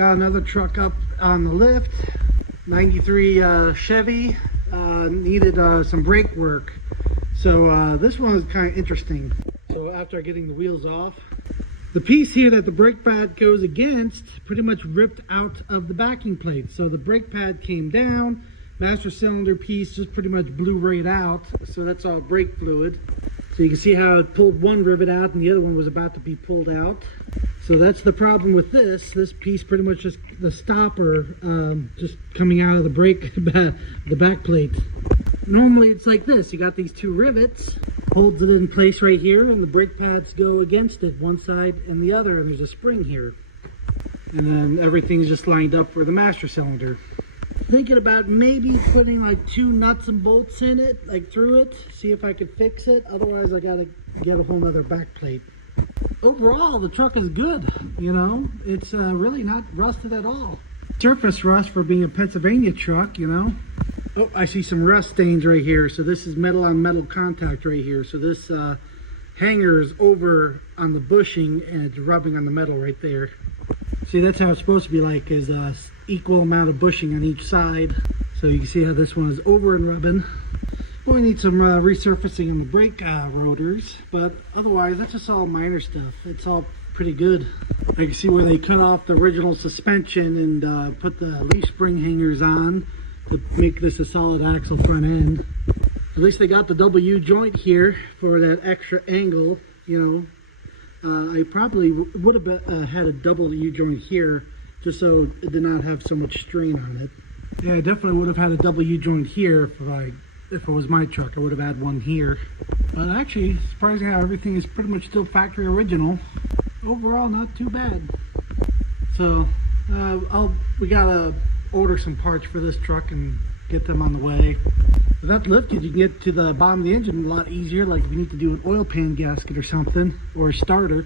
got another truck up on the lift. 93 Chevy, needed some brake work. So this one is kind of interesting. So after getting the wheels off, the piece here that the brake pad goes against pretty much ripped out of the backing plate. So the brake pad came down, master cylinder piece just pretty much blew right out. So that's all brake fluid. So you can see how it pulled one rivet out and the other one was about to be pulled out. So that's the problem with this. This piece pretty much just the stopper just coming out of the brake, the back plate. Normally it's like this. You got these two rivets, holds it in place right here, and the brake pads go against it, one side and the other, and there's a spring here. And then everything's just lined up for the master cylinder. Thinking about maybe putting like 2 nuts and bolts in it, like through it, see if I could fix it. Otherwise I gotta get a whole nother back plate. Overall, the truck is good, you know. It's really not rusted at all. Surface rust for being a Pennsylvania truck, you know. Oh, I see some rust stains right here. So this is metal on metal contact right here. So this hanger is over on the bushing and it's rubbing on the metal right there. See, that's how it's supposed to be, like, is equal amount of bushing on each side. So you can see how this one is over and rubbing. We need some resurfacing on the brake rotors, but otherwise that's just all minor stuff. It's all pretty good. I can see where they cut off the original suspension and put the leaf spring hangers on to make this a solid axle front end. At least they got the W joint here for that extra angle, you know. I probably would have had a double U joint here just so it did not have so much strain on it. Yeah, I definitely would have had a double U joint here if it was my truck. I would have had one here. But actually, surprising how everything is pretty much still factory original. Overall, not too bad. So we gotta order some parts for this truck and get them on the way. With that lift kit, you can get to the bottom of the engine a lot easier. Like if you need to do an oil pan gasket or something, or a starter.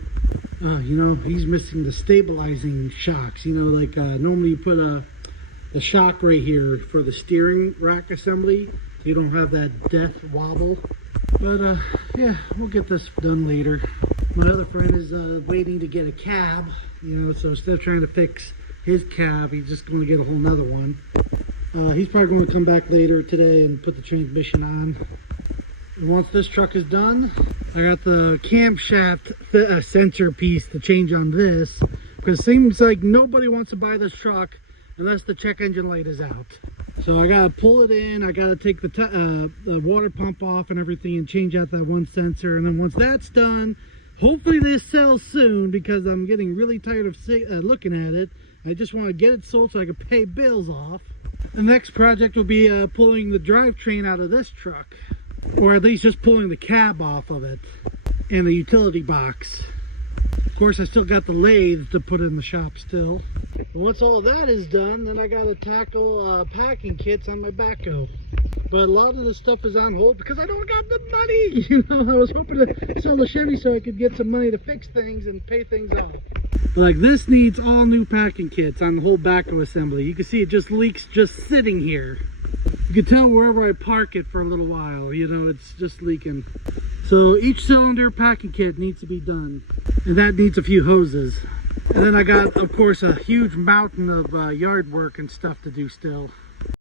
You know, he's missing the stabilizing shocks. You know, like normally you put the shock right here for the steering rack assembly. So you don't have that death wobble. But yeah, we'll get this done later. My other friend is waiting to get a cab, you know, so instead of trying to fix his cab, he's just going to get a whole nother one. He's probably going to come back later today and put the transmission on. And once this truck is done, I got the camshaft sensor piece to change on this, because it seems like nobody wants to buy this truck unless the check engine light is out. So I gotta pull it in, I gotta take the water pump off and everything and change out that one sensor. And then once that's done, hopefully this sells soon, because I'm getting really tired of looking at it. I just want to get it sold so I can pay bills off. The next project will be pulling the drivetrain out of this truck, or at least just pulling the cab off of it and the utility box. Of course, I still got the lathe to put in the shop still. Once all that is done, then I gotta tackle packing kits on my backhoe. But a lot of this stuff is on hold because I don't got the money. You know, I was hoping to sell the Chevy so I could get some money to fix things and pay things off. Like this needs all new packing kits on the whole backhoe assembly. You can see it just leaks just sitting here. You can tell wherever I park it for a little while, you know, it's just leaking. So each cylinder packing kit needs to be done. And that needs a few hoses. And then I got, of course, a huge mountain of yard work and stuff to do still.